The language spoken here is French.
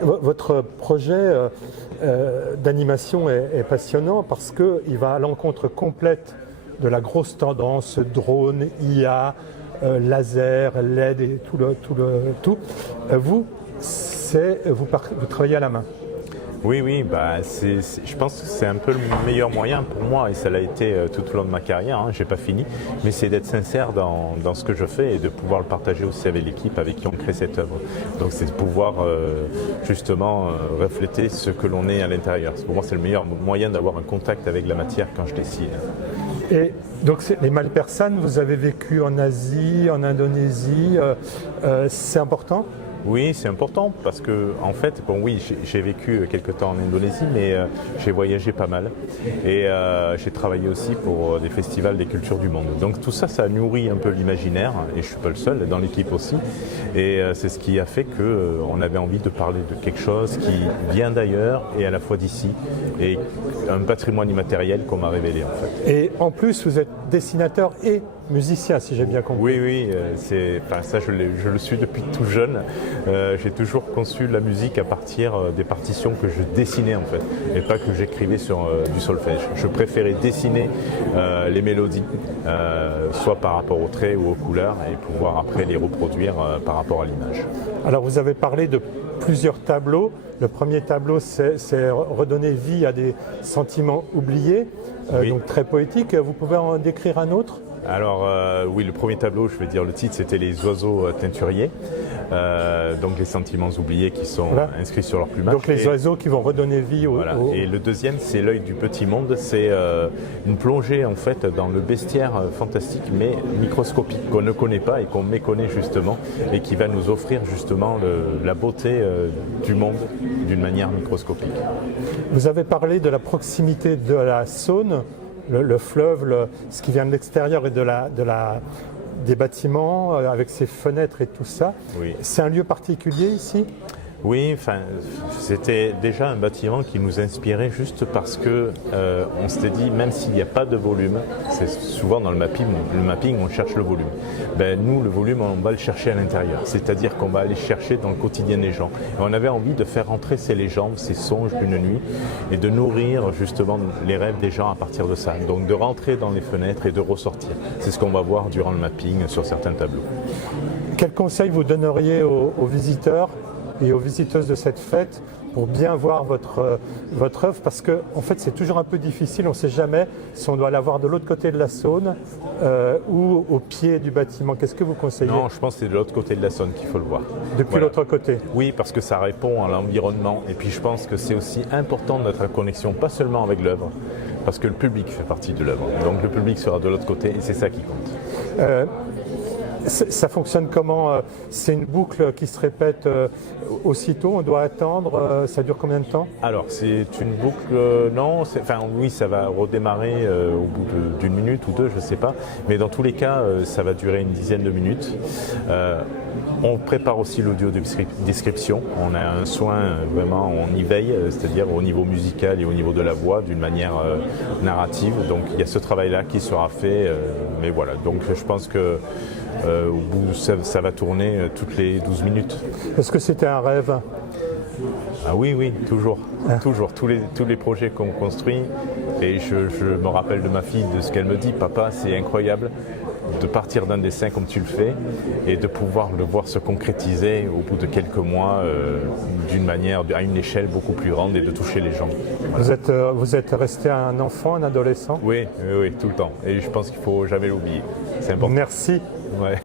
Votre projet d'animation est passionnant parce qu'il va à l'encontre complète de la grosse tendance drone, IA, laser, LED et tout. Vous, vous travaillez à la main. Oui, je pense que c'est un peu le meilleur moyen pour moi et ça l'a été tout au long de ma carrière, hein, j'ai pas fini, mais c'est d'être sincère dans ce que je fais et de pouvoir le partager aussi avec l'équipe avec qui on crée cette œuvre. Donc c'est de pouvoir justement refléter ce que l'on est à l'intérieur. Pour moi c'est le meilleur moyen d'avoir un contact avec la matière quand je dessine. Et donc les Malpersanes, vous avez vécu en Asie, en Indonésie, c'est important ? Oui, c'est important parce que, en fait, bon, oui, j'ai vécu quelque temps en Indonésie, mais j'ai voyagé pas mal et j'ai travaillé aussi pour des festivals des cultures du monde. Donc tout ça, ça nourrit un peu l'imaginaire et je suis pas le seul, dans l'équipe aussi. Et c'est ce qui a fait qu'on avait envie de parler de quelque chose qui vient d'ailleurs et à la fois d'ici et un patrimoine immatériel qu'on m'a révélé en fait. Et en plus, vous êtes dessinateur et musicien, si j'ai bien compris. Oui, ça je le suis depuis tout jeune. J'ai toujours conçu la musique à partir des partitions que je dessinais en fait, et pas que j'écrivais sur du solfège. Je préférais dessiner les mélodies, soit par rapport aux traits ou aux couleurs, et pouvoir après les reproduire par rapport à l'image. Alors vous avez parlé de plusieurs tableaux. Le premier tableau, c'est redonner vie à des sentiments oubliés, Oui. donc très poétique. Vous pouvez en décrire un autre ? Alors oui, le premier tableau, je vais dire le titre, c'était les oiseaux teinturiers, donc les sentiments oubliés qui sont inscrits sur leur plumage. Donc les oiseaux qui vont redonner vie au... Voilà. Et le deuxième, c'est l'œil du petit monde, c'est une plongée en fait dans le bestiaire fantastique mais microscopique qu'on ne connaît pas et qu'on méconnaît justement et qui va nous offrir justement la beauté du monde d'une manière microscopique. Vous avez parlé de la proximité de la Saône, le fleuve, ce qui vient de l'extérieur et des bâtiments avec ses fenêtres et tout ça. Oui. C'est un lieu particulier ici ? Oui, c'était déjà un bâtiment qui nous inspirait juste parce que on s'était dit, même s'il n'y a pas de volume, c'est souvent dans le mapping on cherche le volume. Nous, le volume, on va le chercher à l'intérieur, c'est-à-dire qu'on va aller chercher dans le quotidien des gens. Et on avait envie de faire entrer ces légendes, ces songes d'une nuit, et de nourrir justement les rêves des gens à partir de ça. Donc de rentrer dans les fenêtres et de ressortir. C'est ce qu'on va voir durant le mapping sur certains tableaux. Quel conseil vous donneriez aux visiteurs et aux visiteuses de cette fête pour bien voir votre œuvre, parce que en fait c'est toujours un peu difficile, on ne sait jamais si on doit la voir de l'autre côté de la Saône ou au pied du bâtiment. Qu'est-ce que vous conseillez ? Non, je pense que c'est de l'autre côté de la Saône qu'il faut le voir. Depuis l'autre côté ? Oui, parce que ça répond à l'environnement et puis je pense que c'est aussi important notre connexion, pas seulement avec l'œuvre, parce que le public fait partie de l'œuvre. Donc le public sera de l'autre côté et c'est ça qui compte. Ça fonctionne comment ? C'est une boucle qui se répète aussitôt, on doit attendre, ça dure combien de temps ? Alors c'est une boucle, oui ça va redémarrer au bout d'une minute ou deux, je ne sais pas, mais dans tous les cas ça va durer une dizaine de minutes. On prépare aussi l'audio description, on a un soin vraiment, on y veille, c'est-à-dire au niveau musical et au niveau de la voix d'une manière narrative, donc il y a ce travail-là qui sera fait, mais voilà, donc je pense que au bout, ça va tourner toutes les 12 minutes. Est-ce que c'était un rêve ? Ah oui, toujours. Toujours. Tous les projets qu'on construit, et je me rappelle de ma fille, de ce qu'elle me dit, papa, c'est incroyable de partir d'un dessin comme tu le fais et de pouvoir le voir se concrétiser au bout de quelques mois d'une manière, à une échelle beaucoup plus grande et de toucher les gens. Voilà. Vous êtes resté un enfant, un adolescent ? Oui, tout le temps. Et je pense qu'il ne faut jamais l'oublier. C'est important. Merci. Ouais.